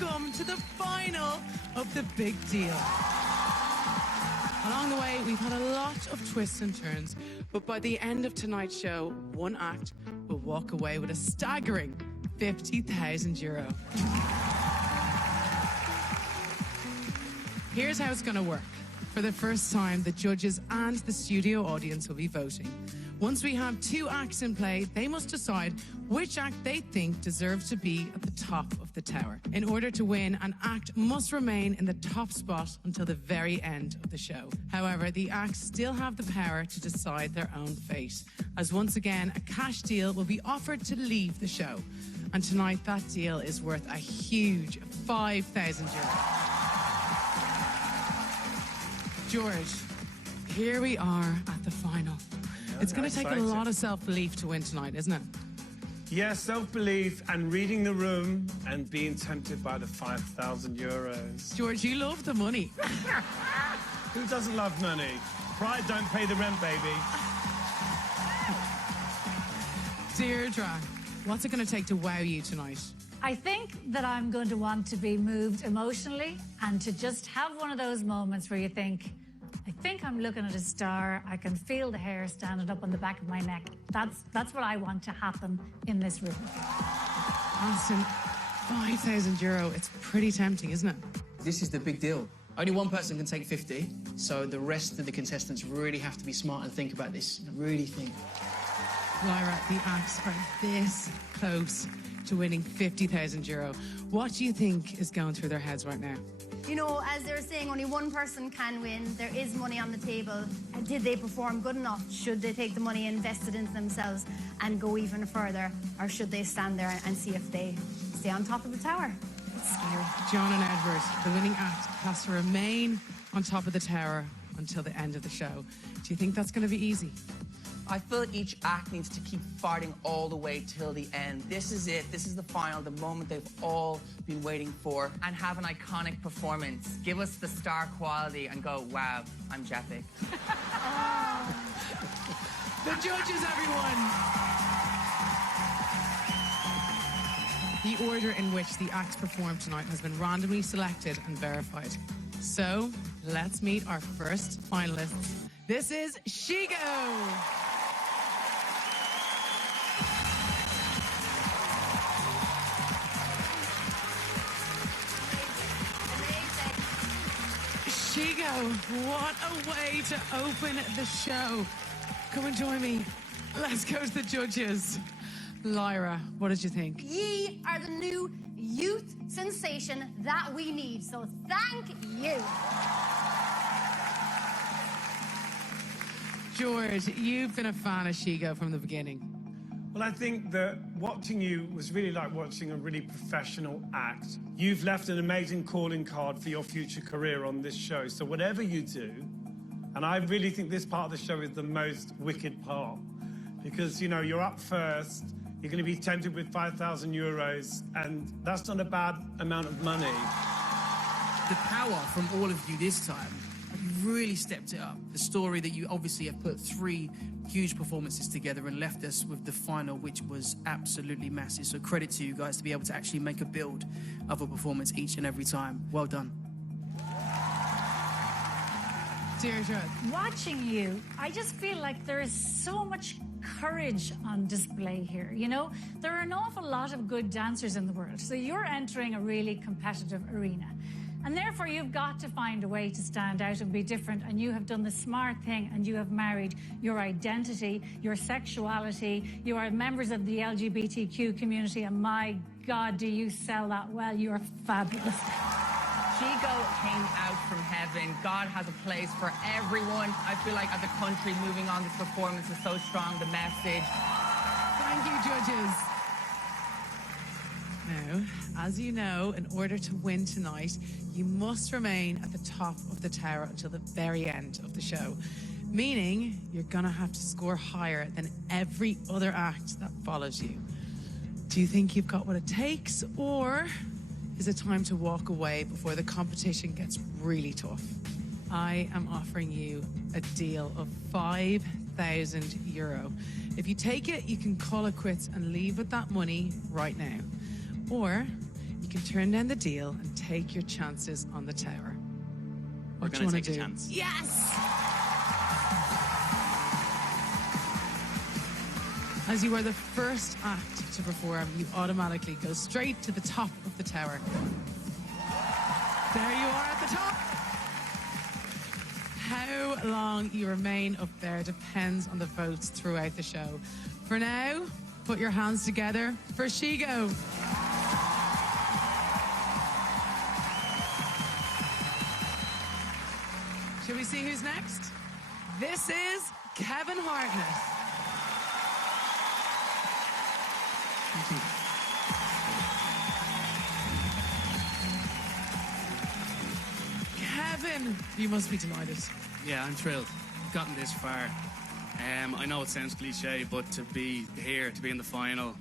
welcome to the final of The Big Deal. Along the way, we've had a lot of twists and turns, but by the end of tonight's show, one act will walk away with a staggering €50,000. Here's how it's going to work. For the first time, the judges and the studio audience will be voting. Once we have two acts in play, they must decide which act they think deserves to be at the top of the tower. In order to win, an act must remain in the top spot until the very end of the show. However, the acts still have the power to decide their own fate, as once again, a cash deal will be offered to leave the show. And tonight, that deal is worth a huge €5,000. George, here we are at the final. It's going to take a lot of self-belief to win tonight, isn't it? Yeah, self-belief and reading the room and being tempted by the €5,000. George, you love the money. Who doesn't love money? Pride don't pay the rent, baby. Deirdre, what's it going to take to wow you tonight? I think that I'm going to want to be moved emotionally and to just have one of those moments where you think, I think I'm looking at a star. I can feel the hair standing up on the back of my neck. That's what I want to happen in this room. Austin, €5,000. It's pretty tempting, isn't it? This is the big deal. Only one person can take 50, so the rest of the contestants really have to be smart and think about this. Really think. Lyra, the acts are this close to winning €50,000. What do you think is going through their heads right now? You know, as they were saying, only one person can win. There is money on the table. Did they perform good enough? Should they take the money, invest it into themselves and go even further? Or should they stand there and see if they stay on top of the tower? It's scary. John and Edward, the winning act has to remain on top of the tower until the end of the show. Do you think that's going to be easy? I feel like each act needs to keep fighting all the way till the end. This is it. This is the final, the moment they've all been waiting for. And have an iconic performance. Give us the star quality and go, wow, I'm Jethic. The judges, everyone! The order in which the acts performed tonight has been randomly selected and verified. So, let's meet our first finalists. This is Shigo! Shigo, what a way to open the show. Come and join me. Let's go to the judges. Lyra, what did you think? Ye are the new youth sensation that we need, so thank you. George, you've been a fan of Shigo from the beginning. Well, I think that watching you was really like watching a really professional act. You've left an amazing calling card for your future career on this show. So whatever you do, and I really think this part of the show is the most wicked part, because, you know, you're up first, you're going to be tempted with €5,000, and that's not a bad amount of money. The power from all of you this time, you really stepped it up. The story that you obviously have put 3 huge performances together and left us with the final, which was absolutely massive. So credit to you guys to be able to actually make a build of a performance each and every time. Well done. Deirdre. Watching you, I just feel like there is so much courage on display here. You know, there are an awful lot of good dancers in the world, so you're entering a really competitive arena. And therefore, you've got to find a way to stand out and be different. And you have done the smart thing, and you have married your identity, your sexuality. You are members of the LGBTQ community, and my God, do you sell that well. You're fabulous. Shigo came out from heaven. God has a place for everyone. I feel like as a country moving on, this performance is so strong, the message. Thank you, judges. Now, as you know, in order to win tonight, you must remain at the top of the tower until the very end of the show. Meaning, you're gonna have to score higher than every other act that follows you. Do you think you've got what it takes, or is it time to walk away before the competition gets really tough? I am offering you a deal of €5,000. If you take it, you can call it quits and leave with that money right now. Or you can turn down the deal and take your chances on the tower. We're What do you going want to to take do? a chance. Yes! As you are the first act to perform, you automatically go straight to the top of the tower. There you are at the top. How long you remain up there depends on the votes throughout the show. For now, put your hands together for Shigo. Shall we see who's next? This is Kevin Hartnett. Kevin, you must be delighted. Yeah, I'm thrilled. Gotten this far. I know it sounds cliche, but to be here, to be in the final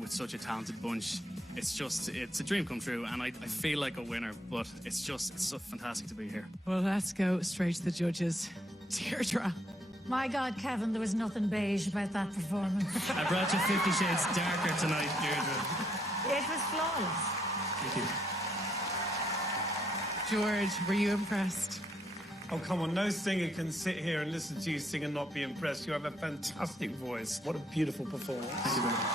with such a talented bunch, it's a dream come true, and I feel like a winner, but it's so fantastic to be here. Well, let's go straight to the judges. Deirdre. My God, Kevin, there was nothing beige about that performance. I brought you 50 Shades Darker tonight, Deirdre. It was flawless. Thank you. George, were you impressed? Oh, come on. No singer can sit here and listen to you sing and not be impressed. You have a fantastic voice. What a beautiful performance. Thank you very much.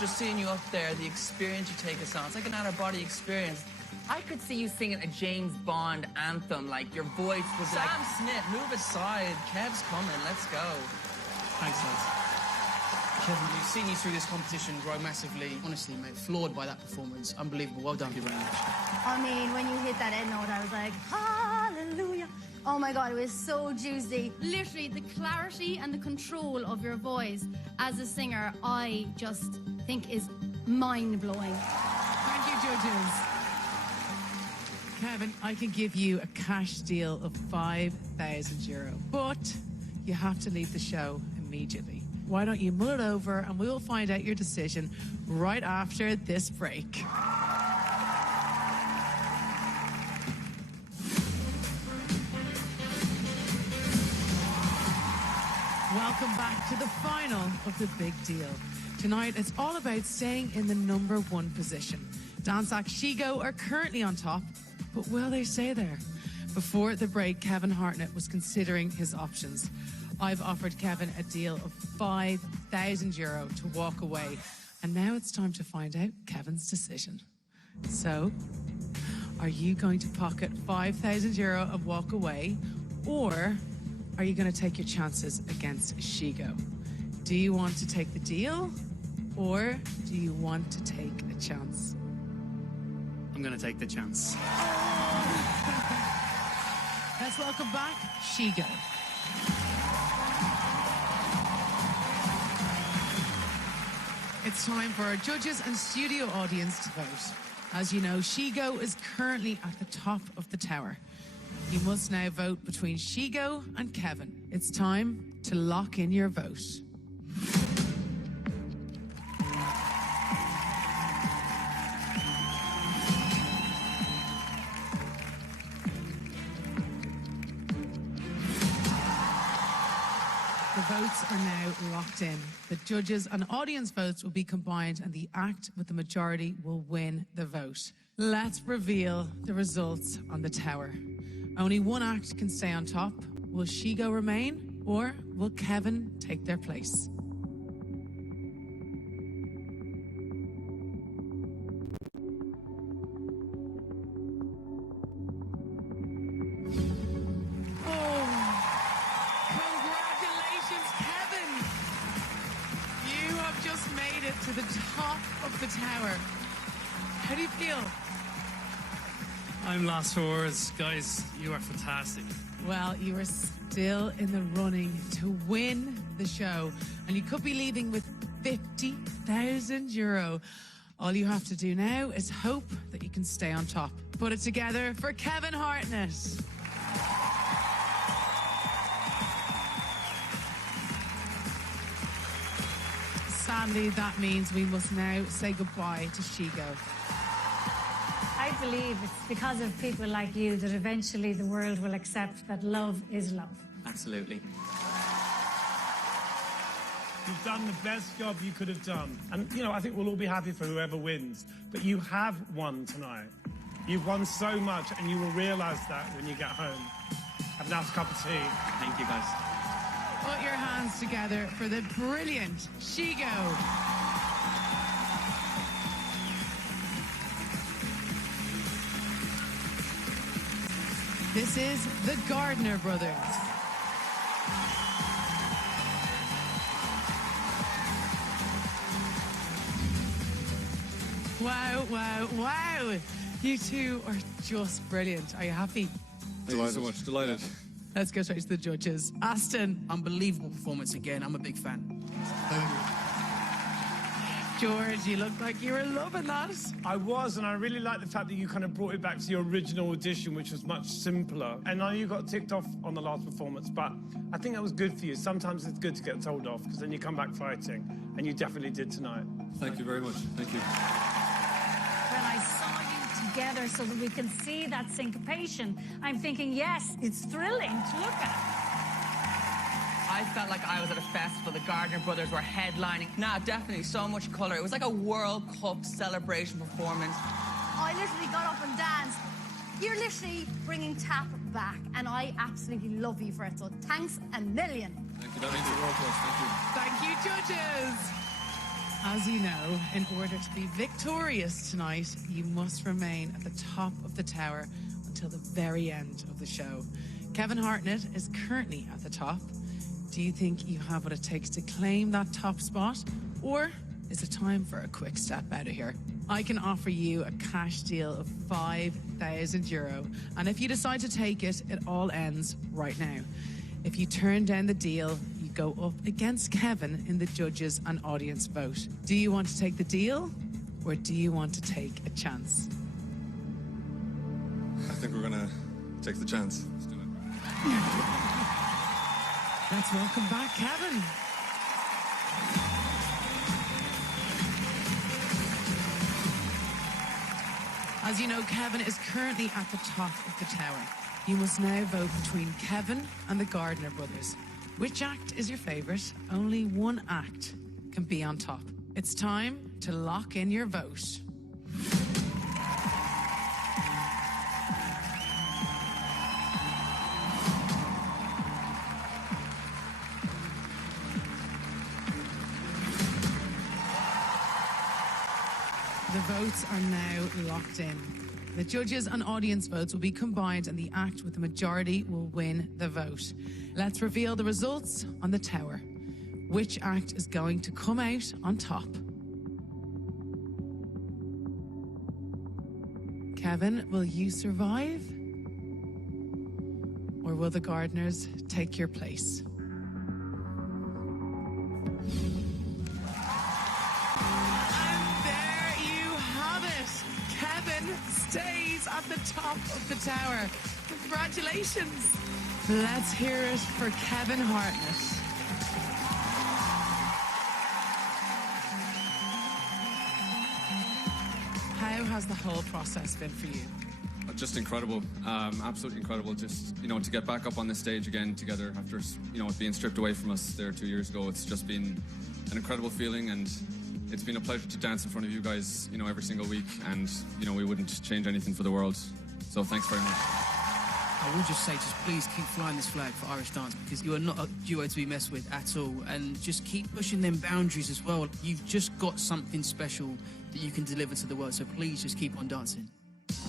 Just seeing you up there, the experience you take us on, it's like an out-of-body experience. I could see you singing a James Bond anthem, like your voice was like, Sam Smith, move aside, Kev's coming, let's go. Thanks, lads. Kevin, we've seen you through this competition grow massively. Honestly, mate, floored by that performance. Unbelievable. Well done. Thank you very much. I mean, when you hit that end note, I was like, hallelujah. Oh my God, it was so juicy. Literally, the clarity and the control of your voice as a singer, I just think is mind-blowing. Thank you, judges. Kevin, I can give you a cash deal of €5,000, but you have to leave the show immediately. Why don't you mull it over and we will find out your decision right after this break. Welcome back to the final of The Big Deal. Tonight, it's all about staying in the number one position. Dance act Shigo are currently on top, but will they stay there? Before the break, Kevin Hartnett was considering his options. I've offered Kevin a deal of €5,000 to walk away, and now it's time to find out Kevin's decision. So, are you going to pocket €5,000 of walk away, or are you going to take your chances against Shigo? Do you want to take the deal, or do you want to take a chance? I'm going to take the chance. Let's welcome back Shigo. It's time for our judges and studio audience to vote. As you know, Shigo is currently at the top of the tower. You must now vote between Shigo and Kevin. It's time to lock in your vote. The votes are now locked in. The judges and audience votes will be combined and the act with the majority will win the vote. Let's reveal the results on the tower. Only one act can stay on top. Will Shigo remain, or will Kevin take their place? To the top of the tower. How do you feel? I'm lost for words. Guys, you are fantastic. Well, you are still in the running to win the show, and you could be leaving with €50,000. All you have to do now is hope that you can stay on top. Put it together for Kevin Hartnett. Sadly, that means we must now say goodbye to Shigo. I believe it's because of people like you that eventually the world will accept that love is love. Absolutely. You've done the best job you could have done. And, you know, I think we'll all be happy for whoever wins. But you have won tonight. You've won so much, and you will realise that when you get home. Have a nice cup of tea. Thank you, guys. Put your hands together for the brilliant Shigo. This is the Gardner brothers. Wow, wow, wow. You two are just brilliant. Are you happy? Thank you so much. Delighted. Let's go straight to the judges. Aston. Unbelievable performance again. I'm a big fan. Thank you. George, you look like you were loving that. I was, and I really like the fact that you kind of brought it back to your original audition, which was much simpler. And I know you got ticked off on the last performance, but I think that was good for you. Sometimes it's good to get told off, because then you come back fighting, and you definitely did tonight. Thank you very much. Thank you. When I saw you together so that we can see that syncopation, I'm thinking, yes, it's thrilling to look at. I felt like I was at a festival. The Gardner brothers were headlining. Nah, definitely, so much colour. It was like a World Cup celebration performance. I literally got up and danced. You're literally bringing tap back, and I absolutely love you for it. So thanks a million. Thank you. That means the world to us. Thank you. Thank you, judges. As you know, in order to be victorious tonight, you must remain at the top of the tower until the very end of the show. Kevin Hartnett is currently at the top. Do you think you have what it takes to claim that top spot? Or is it time for a quick step out of here? I can offer you a cash deal of €5,000. And if you decide to take it, it all ends right now. If you turn down the deal, you go up against Kevin in the judges and audience vote. Do you want to take the deal, or do you want to take a chance? I think we're gonna take the chance. Let's do it. Let's welcome back Kevin. As you know, Kevin is currently at the top of the tower. You must now vote between Kevin and the Gardner brothers. Which act is your favourite? Only one act can be on top. It's time to lock in your vote. The votes are now locked in. The judges and audience votes will be combined, and the act with the majority will win the vote. Let's reveal the results on the tower. Which act is going to come out on top? Kevin, will you survive? Or will the Gardners take your place? Stays at the top of the tower. Congratulations. Let's hear it for Kevin Hartnett. How has the whole process been for you? Just incredible. Absolutely incredible. Just, you know, to get back up on this stage again together after, you know, it being stripped away from us there 2 years ago. It's just been an incredible feeling, and it's been a pleasure to dance in front of you guys, you know, every single week, and, you know, we wouldn't change anything for the world. So thanks very much. I will just say, just please keep flying this flag for Irish dance, because you are not a duo to be messed with at all, and just keep pushing them boundaries as well. You've just got something special that you can deliver to the world, so please just keep on dancing.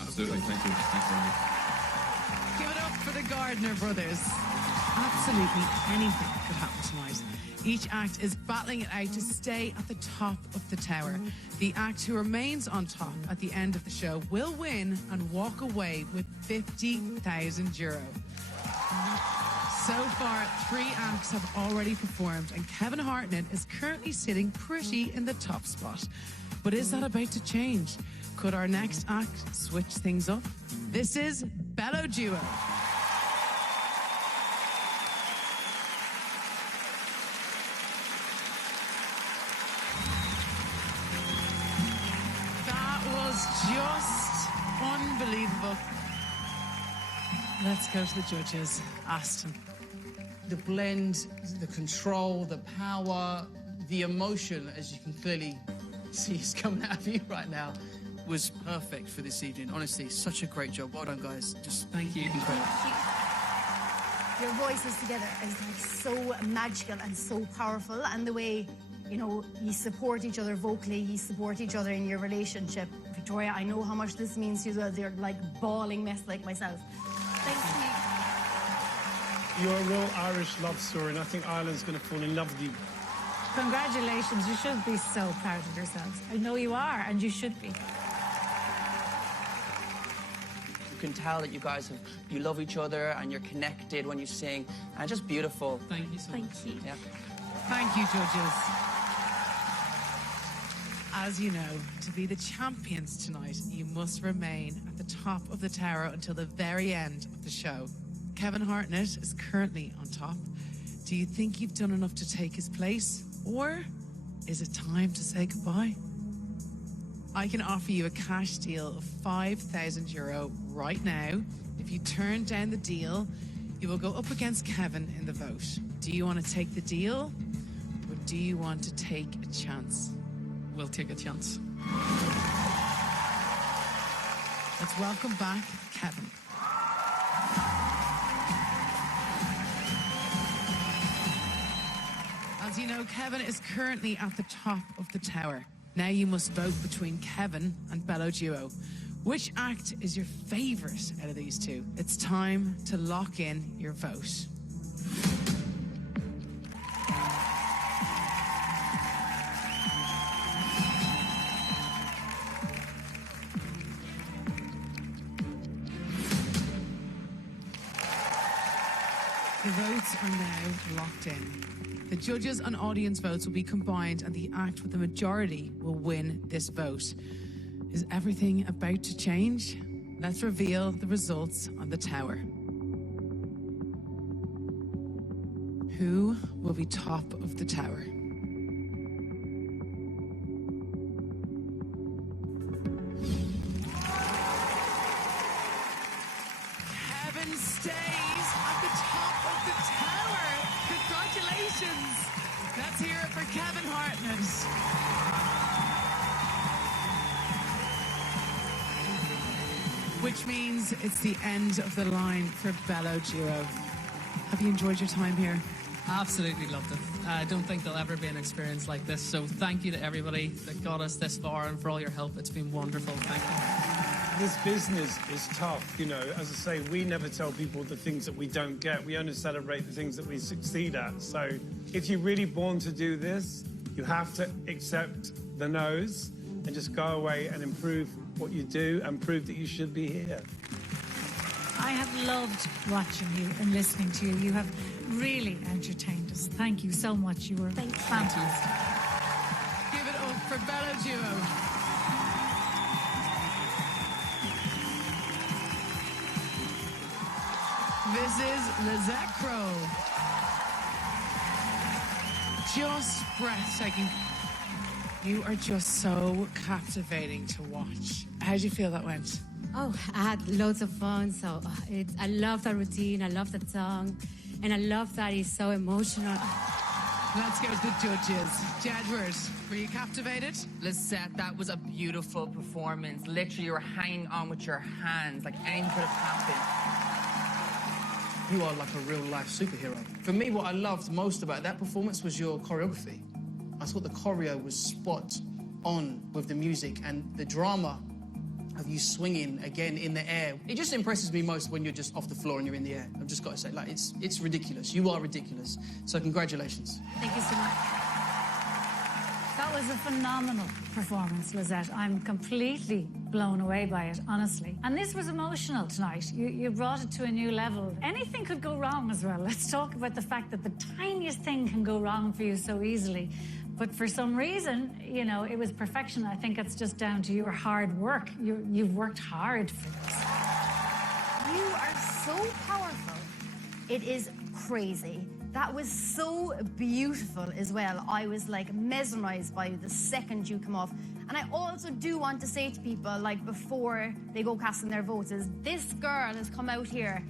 Absolutely, thank you. Thanks very much. Give it up for the Gardner brothers. Absolutely anything could happen tonight. Each act is battling it out to stay at the top of the tower. The act who remains on top at the end of the show will win and walk away with €50,000. So far, 3 acts have already performed, and Kevin Hartnett is currently sitting pretty in the top spot. But is that about to change? Could our next act switch things up? This is Bello Duo. Just unbelievable. Let's go to the judges. Aston. The blend, the control, the power, the emotion, as you can clearly see, is coming out of you right now, was perfect for this evening. Honestly, such a great job. Well done, guys. Just Thank you. incredible. Your voices together is like so magical and so powerful, and the way, you know, you support each other vocally, you support each other in your relationship. Victoria, I know how much this means to you as well. They're like bawling mess like myself. Thanks to You're a real Irish love story, and I think Ireland's going to fall in love with you. Congratulations. You should be so proud of yourselves. I know you are, and you should be. You can tell that you guys you love each other and you're connected when you sing, and just beautiful. Thank you so much. Thank you. Yeah. Thank you, judges. As you know, to be the champions tonight, you must remain at the top of the tower until the very end of the show. Kevin Hartnett is currently on top. Do you think you've done enough to take his place, or is it time to say goodbye? I can offer you a cash deal of €5,000 right now. If you turn down the deal, you will go up against Kevin in the vote. Do you want to take the deal, or do you want to take a chance? We'll take a chance. Let's welcome back Kevin. As you know, Kevin is currently at the top of the tower. Now you must vote between Kevin and Bello Duo. Which act is your favourite out of these two? It's time to lock in your vote. The votes are now locked in. The judges and audience votes will be combined, and the act with the majority will win this vote. Is everything about to change? Let's reveal the results on the tower. Who will be top of the tower? Kevin stays at the top of the tower. Congratulations. Let's hear it for Kevin Hartnett. Which means it's the end of the line for Bello Duo. Have you enjoyed your time here? Absolutely loved it. I don't think there'll ever be an experience like this. So thank you to everybody that got us this far and for all your help. It's been wonderful. Thank you. This business is tough, you know. As I say, we never tell people the things that we don't get. We only celebrate the things that we succeed at. So if you're really born to do this, you have to accept the no's and just go away and improve what you do and prove that you should be here. I have loved watching you and listening to you. You have really entertained us. Thank you so much. You were fantastic. Give it up for Bello Duo. This is Lizette Crow. Just breathtaking. You are just so captivating to watch. How did you feel that went? Oh, I had loads of fun. So I love that routine. I love that song. And I love that he's so emotional. Let's go to the judges. Jedward, were you captivated? Lisette, that was a beautiful performance. Literally, you were hanging on with your hands, like anything could have happened. You are like a real-life superhero. For me, what I loved most about that performance was your choreography. I thought the choreo was spot on with the music and the drama of you swinging again in the air. It just impresses me most when you're just off the floor and you're in the air. I've just got to say, like, it's ridiculous. You are ridiculous. So congratulations. Thank you so much. That was a phenomenal performance, Lizette. I'm completely blown away by it, honestly. And this was emotional tonight. You brought it to a new level. Anything could go wrong as well. Let's talk about the fact that the tiniest thing can go wrong for you so easily. But for some reason, you know, it was perfection. I think it's just down to your hard work. You've worked hard for this. You are so powerful. It is crazy. That was so beautiful as well. I was like mesmerized by you the second you come off. And I also do want to say to people, like before they go casting their votes, is this girl has come out here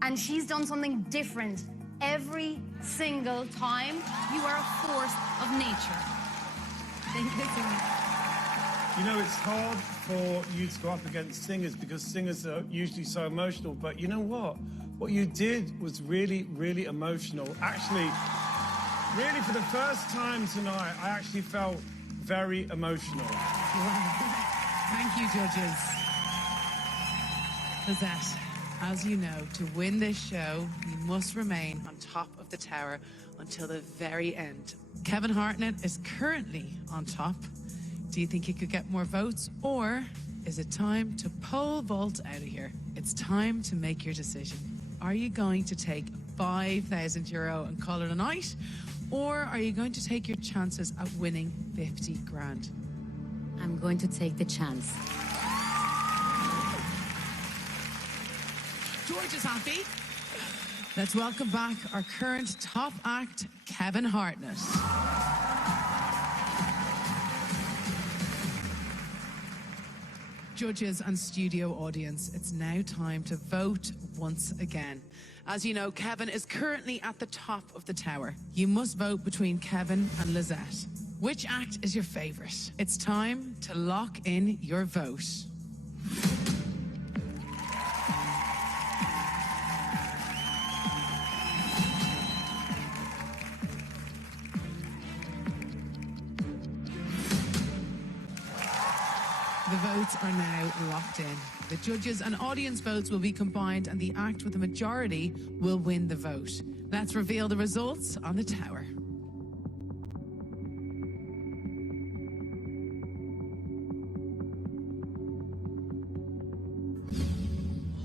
and she's done something different every single time. You are a force of nature. Thank you so much. You know, it's hard for you to go up against singers because singers are usually so emotional. But you know what? What you did was really, really emotional. Actually, really, for the first time tonight, I actually felt very emotional. Thank you, judges. Lizette, as you know, to win this show, you must remain on top of the tower until the very end. Kevin Hartnett is currently on top. Do you think he could get more votes, or is it time to pole vault out of here? It's time to make your decision. Are you going to take €5,000 and call it a night, or are you going to take your chances at winning 50 grand? I'm going to take the chance. George is happy. Let's welcome back our current top act, Kevin Hartnett. Judges and studio audience, it's now time to vote once again. As you know, Kevin is currently at the top of the tower. You must vote between Kevin and Lizette. Which act is your favorite? It's time to lock in your vote. The votes are now locked in. The judges and audience votes will be combined and the act with the majority will win the vote. Let's reveal the results on the tower.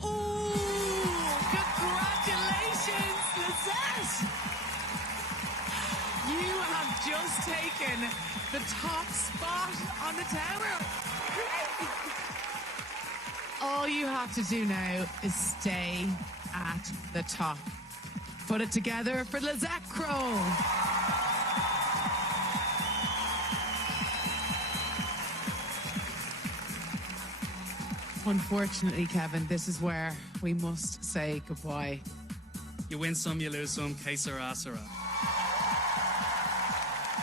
Oh, congratulations, Lizette! You have just taken the top spot on the tower. All you have to do now is stay at the top. Put it together for Lizette Crow. Unfortunately, Kevin, this is where we must say goodbye. You win some, you lose some. Que sera, sera.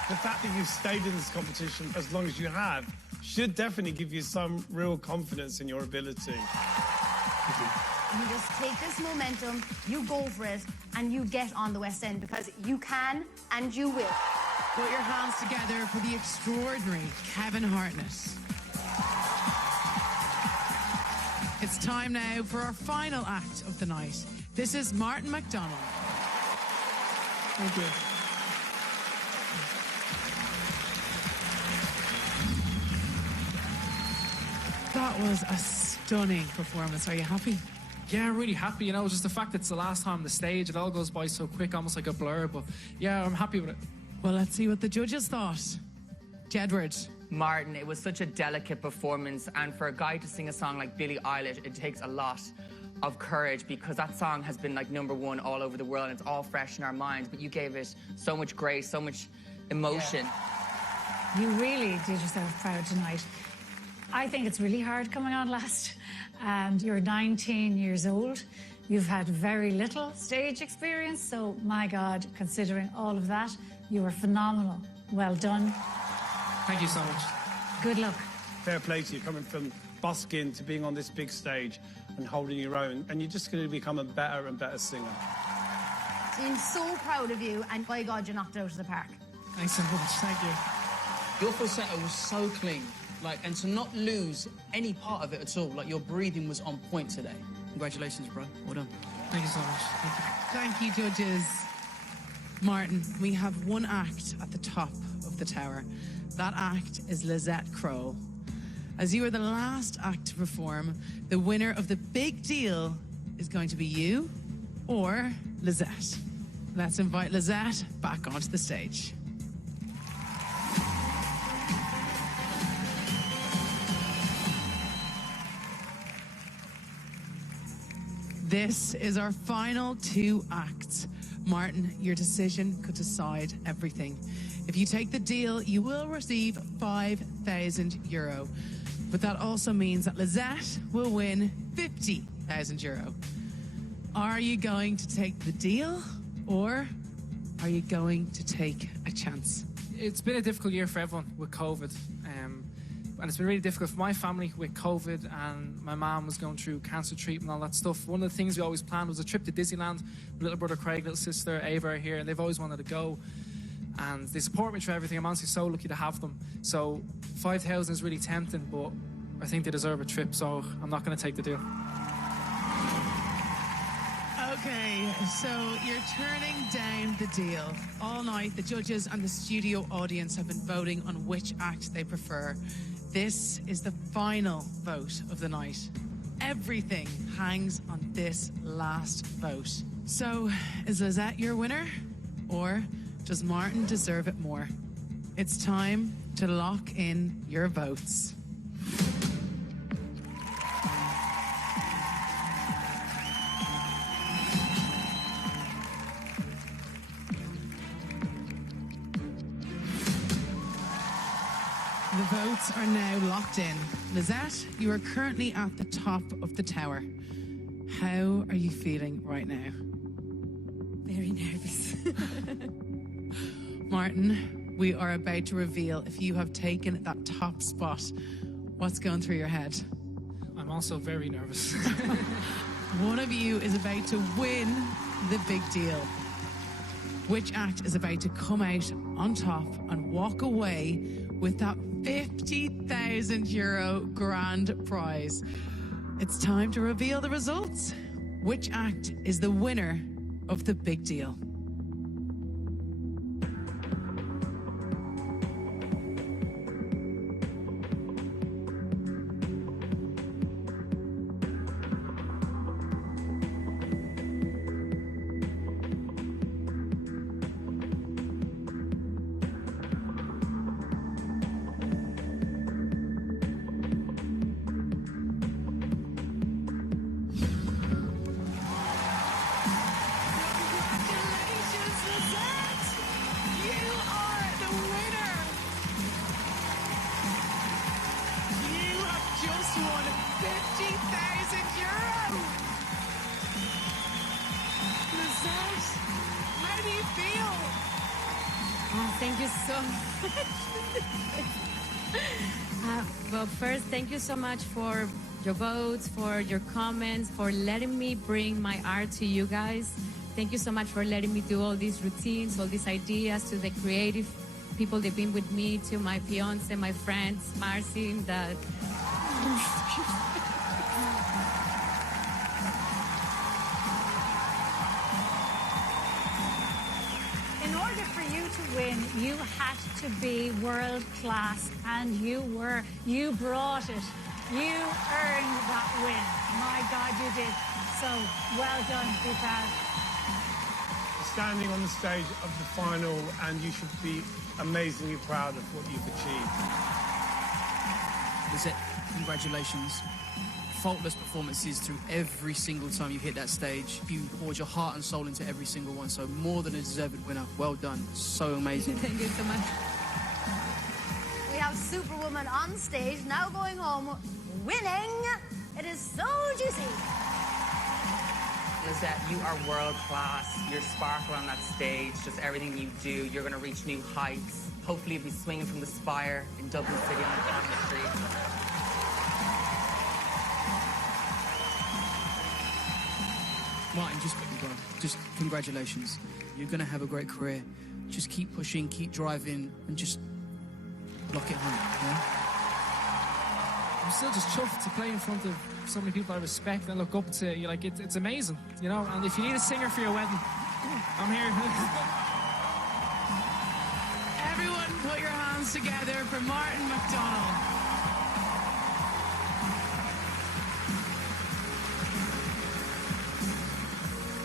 The fact that you've stayed in this competition as long as you have should definitely give you some real confidence in your ability. You just take this momentum, you go for it, and you get on the West End because you can and you will. Put your hands together for the extraordinary Kevin Hartnett. It's time now for our final act of the night. This is Martin McDonald. Thank you. That was a stunning performance. Are you happy? Yeah, I'm really happy. You know, just the fact that it's the last time on the stage, it all goes by so quick, almost like a blur. But yeah, I'm happy with it. Well, let's see what the judges thought. Jedward. Martin, it was such a delicate performance, and for a guy to sing a song like Billie Eilish, it takes a lot of courage because that song has been like #1 all over the world and it's all fresh in our minds, but you gave it so much grace, so much emotion. Yeah. You really did yourself proud tonight. I think it's really hard coming on last, and you're 19 years old. You've had very little stage experience, so my God, considering all of that, you were phenomenal. Well done. Thank you so much. Good luck. Fair play to you, coming from busking to being on this big stage and holding your own, and you're just going to become a better and better singer. I'm so proud of you, and by God, you knocked it out of the park. Thanks so much. Thank you. Your falsetto was so clean, and to not lose any part of it at all, your breathing was on point today. Congratulations, bro. Well done. Thank you so much. Thank you. Thank you, judges. Martin, we have one act at the top of the tower. That act is Lizette Crow. As you are the last act to perform, the winner of the big deal is going to be you or Lizette. Let's invite Lizette back onto the stage. This is our final 2 acts. Martin, your decision could decide everything. If you take the deal, you will receive €5,000. But that also means that Lizette will win €50,000. Are you going to take the deal, or are you going to take a chance? It's been a difficult year for everyone with COVID. And it's been really difficult for my family with COVID, and my mom was going through cancer treatment and all that stuff. One of the things we always planned was a trip to Disneyland. My little brother Craig, little sister Ava are here, and they've always wanted to go. And they support me through everything. I'm honestly so lucky to have them. So 5,000 is really tempting, but I think they deserve a trip, so I'm not going to take the deal. Okay, so you're turning down the deal. All night, the judges and the studio audience have been voting on which act they prefer. This is the final vote of the night. Everything hangs on this last vote. So, is Lizette your winner? Or does Martin deserve it more? It's time to lock in your votes. The votes are now locked in. Lizette, you are currently at the top of the tower. How are you feeling right now? Very nervous. Martin, we are about to reveal if you have taken that top spot. What's going through your head? I'm also very nervous. One of you is about to win the big deal. Which act is about to come out on top and walk away with that €50,000 grand prize? It's time to reveal the results. Which act is the winner of the big deal? Thank you so much. Well, first, thank you so much for your votes, for your comments, for letting me bring my art to you guys. Thank you so much for letting me do all these routines, all these ideas, to the creative people that have been with me, to my fiance, my friends, Marcy, that... In order for you to win, you had to be world class, and you were. You brought it. You earned that win. My God, you did. So, well done, Big Al. Standing on the stage of the final, and you should be amazingly proud of what you've achieved. Lizette, congratulations. Faultless performances through every single time you hit that stage. You poured your heart and soul into every single one, so more than a deserved winner. Well done. So amazing. Thank you so much. We have Superwoman on stage, now going home, winning. It is so juicy. Lizette, you are world class. Your sparkle on that stage, just everything you do, you're going to reach new heights. Hopefully you'll be swinging from the spire in Dublin City on the street. Martin, just quickly, bro. Just congratulations. You're going to have a great career. Just keep pushing, keep driving, and just lock it home, yeah? I'm still just chuffed to play in front of so many people I respect and look up to. You're like, it's amazing, you know? And if you need a singer for your wedding, I'm here. Everyone put your hands together for Martin McDonald.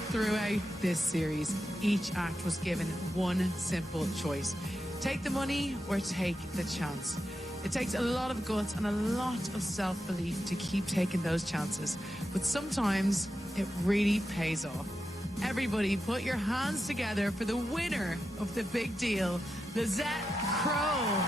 Throughout this series, each act was given one simple choice. Take the money or take the chance. It takes a lot of guts and a lot of self-belief to keep taking those chances. But sometimes it really pays off. Everybody put your hands together for the winner of the big deal, Lizette Crowe.